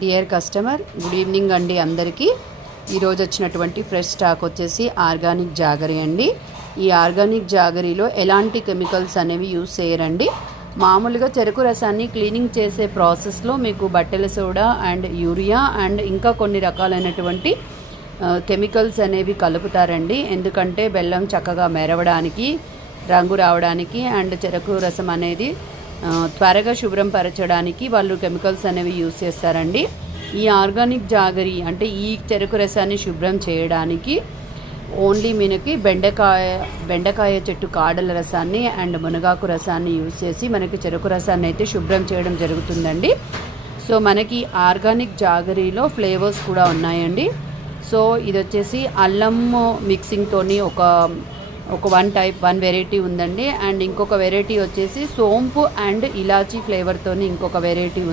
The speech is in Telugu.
డియర్ కస్టమర్, గుడ్ ఈవినింగ్ అండి అందరికీ. ఈరోజు వచ్చినటువంటి ఫ్రెష్ స్టాక్ వచ్చేసి ఆర్గానిక్ జాగరీ అండి. ఈ ఆర్గానిక్ జాగరీలో ఎలాంటి కెమికల్స్ అనేవి యూజ్ చేయరండి. మామూలుగా చెరుకు రసాన్ని క్లీనింగ్ చేసే ప్రాసెస్లో మీకు బట్టల సోడా అండ్ యూరియా అండ్ ఇంకా కొన్ని రకాలైనటువంటి కెమికల్స్ అనేవి కలుపుతారండి. ఎందుకంటే బెల్లం చక్కగా మెరవడానికి, రంగు రావడానికి అండ్ చెరుకు రసం అనేది త్వరగా శుభ్రం పరచడానికి వాళ్ళు కెమికల్స్ అనేవి యూజ్ చేస్తారండి. ఈ ఆర్గానిక్ జాగరీ అంటే ఈ చెరుకు రసాన్ని శుభ్రం చేయడానికి ఓన్లీ మనకి బెండకాయ చెట్టు కాడల రసాన్ని అండ్ మునగాకు రసాన్ని యూజ్ చేసి మనకి చెరుకు రసాన్ని అయితే శుభ్రం చేయడం జరుగుతుందండి. సో మనకి ఆర్గానిక్ జాగరీలో ఫ్లేవర్స్ కూడా ఉన్నాయండి. సో ఇది వచ్చేసి అల్లం మిక్సింగ్తోని ఒక వన్ వెరైటీ ఉందండి. అండ్ ఇంకొక వెరైటీ వచ్చేసి సోంపు అండ్ ఇలాచీ ఫ్లేవర్తోని ఇంకొక వెరైటీ ఉంది.